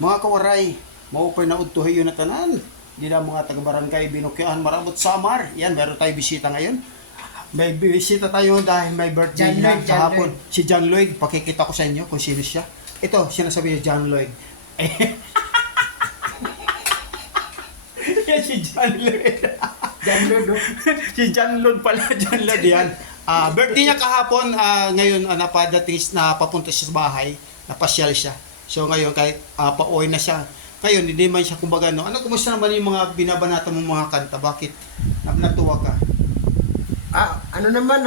Mga kawaray, maupay na udtuhay yun na tanan. Di na mga taga-barangay Binukyahan, Marabot, Samar. Yan, meron tayo bisita ngayon. May bisita tayo dahil may birthday John niya Lloyd, John kahapon. Lloyd. Si John Lloyd, pakikita ko sa inyo kung sino siya. Ito, sinasabi niya John Lloyd. Yan si John Lloyd. John Lloyd, no? Si John Lloyd pala, John Lloyd yan. Birthday niya kahapon, ngayon napadating na papunta siya sa bahay, napasyal siya. So ngayon kahit pauwi na siya. Ngayon hindi man siya kumbaga no. Ano kumusta naman yung mga binabanata mong mga kanta? Bakit natuwa ka? Ano naman,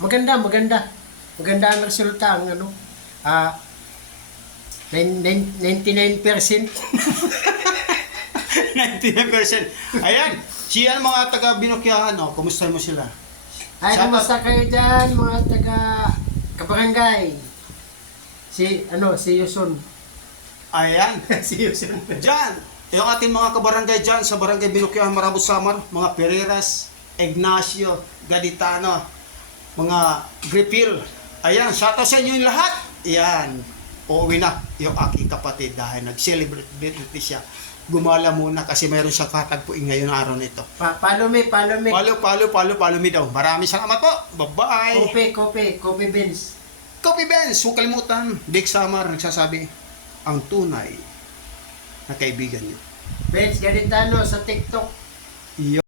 maganda. Maganda ang resulta, ang ano. 99%. 99%. Ayan, siya mga taga Binukyahan, no? Kumusta mo sila? Ay, Shout kumusta kayo dyan, mga taga-kabarangay? Si Yuson. Ayan. Si Yuson. Diyan, yung ating mga kabarangay dyan sa Barangay Binukyahan, Marabot, Samar, mga Pereiras, Ignacio, Gaditano, mga Gripil. Ayan, shoutout sa inyo yung lahat. Ayan, uuwi na yung aking kapatid dahil nag-celebrate birthday siya. Gumala muna kasi mayroon siyang katagpuin ngayon araw nito. Follow me. Follow me daw. Maraming salamat po. Bye-bye. Kopi beans. Copy Benz, huwag kalimutan. Big Samar nagsasabi, ang tunay na kaibigan niyo. Benz Gaditano sa TikTok. Iyo.